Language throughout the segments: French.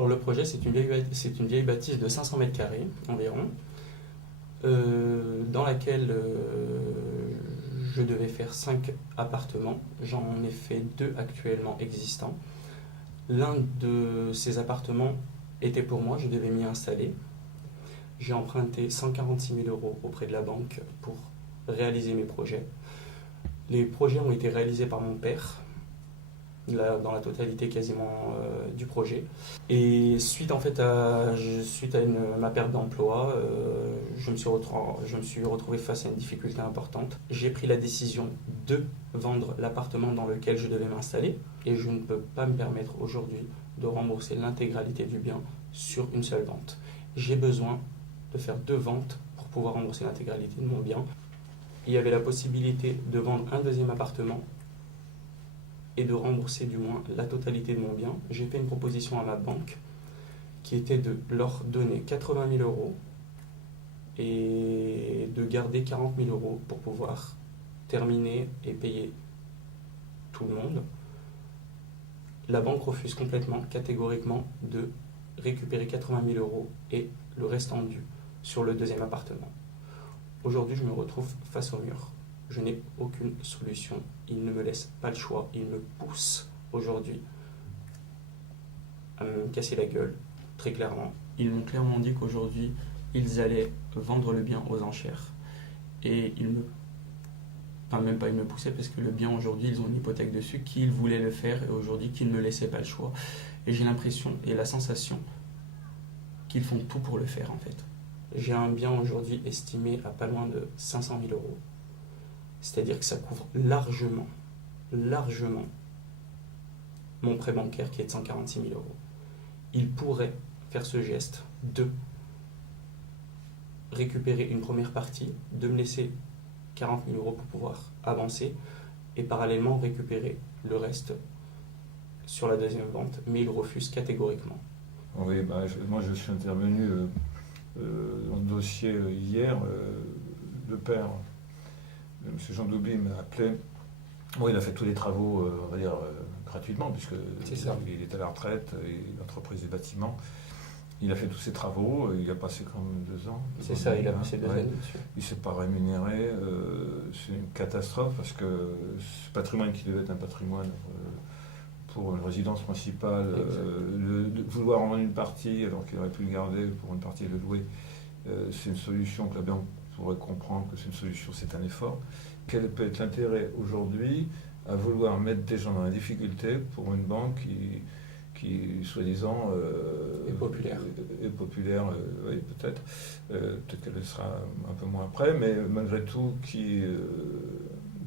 Alors le projet, c'est une vieille bâtisse de 500 mètres carrés environ, dans laquelle je devais faire 5 appartements. J'en ai fait 2 actuellement existants. L'un de ces appartements était pour moi, je devais m'y installer. J'ai emprunté 146 000 euros auprès de la banque pour réaliser mes projets. Les projets ont été réalisés par mon père, dans la totalité quasiment du projet. Et suite à ma perte d'emploi, je me suis retrouvé face à une difficulté importante. J'ai pris la décision de vendre l'appartement dans lequel je devais m'installer et je ne peux pas me permettre aujourd'hui de rembourser l'intégralité du bien sur une seule vente. J'ai besoin de faire 2 ventes pour pouvoir rembourser l'intégralité de mon bien. Il y avait la possibilité de vendre un deuxième appartement et de rembourser du moins la totalité de mon bien. J'ai fait une proposition à ma banque qui était de leur donner 80 000 euros et de garder 40 000 euros pour pouvoir terminer et payer tout le monde. La banque refuse complètement, catégoriquement, de récupérer 80 000 euros et le restant dû sur le deuxième appartement. Aujourd'hui, je me retrouve face au mur. Je n'ai aucune solution. Ils ne me laissent pas le choix. Ils me poussent aujourd'hui à me casser la gueule, très clairement. Ils m'ont clairement dit qu'aujourd'hui, ils allaient vendre le bien aux enchères. Et même pas ils me poussaient, parce que le bien aujourd'hui, ils ont une hypothèque dessus, qu'ils voulaient le faire, et aujourd'hui, qu'ils ne me laissaient pas le choix. Et j'ai l'impression et la sensation qu'ils font tout pour le faire, en fait. J'ai un bien aujourd'hui estimé à pas loin de 500 000 euros. C'est-à-dire que ça couvre largement mon prêt bancaire qui est de 146 000 euros. Il pourrait faire ce geste de récupérer une première partie, de me laisser 40 000 euros pour pouvoir avancer et parallèlement récupérer le reste sur la deuxième vente, mais il refuse catégoriquement. Oui, moi je suis intervenu dans le dossier hier. Le père, M. Jean Doubi, m'a appelé. Bon, il a fait tous les travaux, on va dire, gratuitement, puisque il est à la retraite, l'entreprise des bâtiments. Il a fait tous ses travaux, il a passé quand même 2 ans. C'est ça, il a passé 2 années dessus. Il ne s'est pas rémunéré, c'est une catastrophe, parce que ce patrimoine qui devait être un patrimoine pour une résidence principale, de vouloir en vendre une partie alors qu'il aurait pu le garder pour une partie et le louer, c'est une solution que la banque pourrait comprendre que c'est une solution, c'est un effort. Quel peut être l'intérêt aujourd'hui à vouloir mettre des gens dans la difficulté pour une banque qui soi-disant est populaire. Oui, peut-être. Peut-être qu'elle le sera un peu moins après, mais malgré tout, qui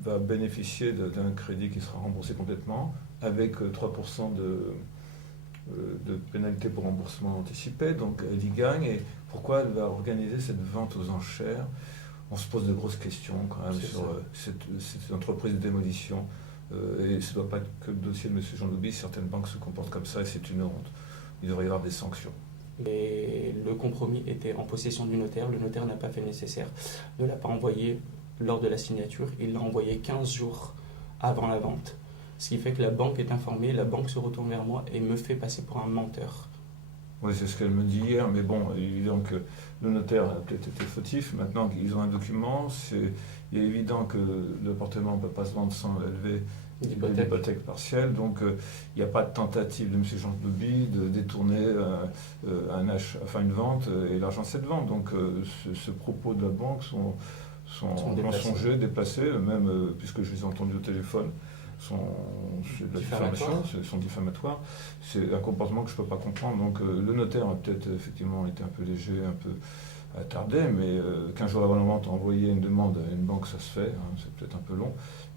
va bénéficier d'un crédit qui sera remboursé complètement, avec 3% de pénalité pour remboursement anticipé, donc elle y gagne. Et pourquoi elle va organiser cette vente aux enchères? On se pose de grosses questions quand même sur cette entreprise de démolition. Et ce ne doit pas être que le dossier de M. Jean Doubi. Certaines banques se comportent comme ça et c'est une honte. Il devrait y avoir des sanctions. Et le compromis était en possession du notaire. Le notaire n'a pas fait le nécessaire, ne l'a pas envoyé lors de la signature. Il l'a envoyé 15 jours avant la vente. Ce qui fait que la banque est informée, la banque se retourne vers moi et me fait passer pour un menteur. Oui, c'est ce qu'elle me dit hier, mais bon, évidemment que le notaire a peut-être été fautif. Maintenant qu'ils ont un document, il est évident que l'appartement ne peut pas se vendre sans élever l'hypothèque partielle. Donc il n'y a pas de tentative de M. Jean Doubi de détourner une vente et l'argent de cette vente. Donc ce propos de la banque sont mensongers, déplacés, même puisque je les ai entendus au téléphone. C'est de la diffamation, sont diffamatoires. C'est un comportement que je ne peux pas comprendre. Donc le notaire a peut-être effectivement été un peu léger, un peu attardé, mais 15 jours avant la vente, envoyer une demande à une banque, ça se fait, c'est peut-être un peu long,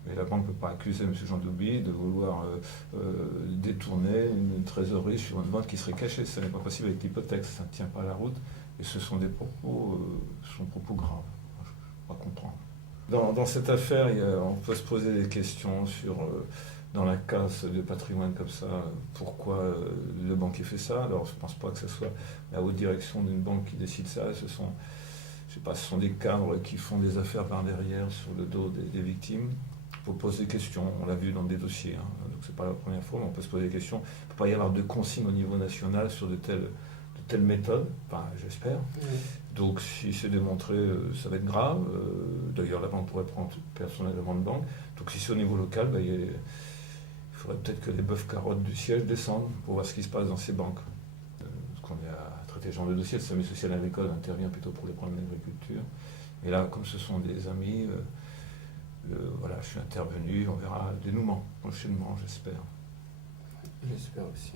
mais la banque ne peut pas accuser M. Jean Doubi de vouloir détourner une trésorerie sur une vente qui serait cachée. Ça n'est pas possible avec l'hypothèque, ça ne tient pas la route, et ce sont des propos graves. Je ne peux pas comprendre. Dans cette affaire, on peut se poser des questions sur, dans la casse de patrimoine comme ça, pourquoi le banquier fait ça. Alors je ne pense pas que ce soit la haute direction d'une banque qui décide ça. Ce sont des cadres qui font des affaires par derrière sur le dos des victimes. faut poser des questions, on l'a vu dans des dossiers, hein, donc c'est pas la première fois, mais on peut se poser des questions. Il ne peut pas y avoir de consignes au niveau national sur de telles méthodes, enfin j'espère. Donc si c'est démontré, ça va être grave. D'ailleurs la banque pourrait prendre personnellement de banque. Donc si c'est au niveau local, il faudrait peut-être que les bœufs carottes du siège descendent pour voir ce qui se passe dans ces banques. Parce qu'on est à traiter ce genre de dossier, le SAMU social agricole intervient plutôt pour les problèmes d'agriculture. Et là, comme ce sont des amis, voilà, je suis intervenu, on verra le dénouement prochainement, j'espère. J'espère aussi.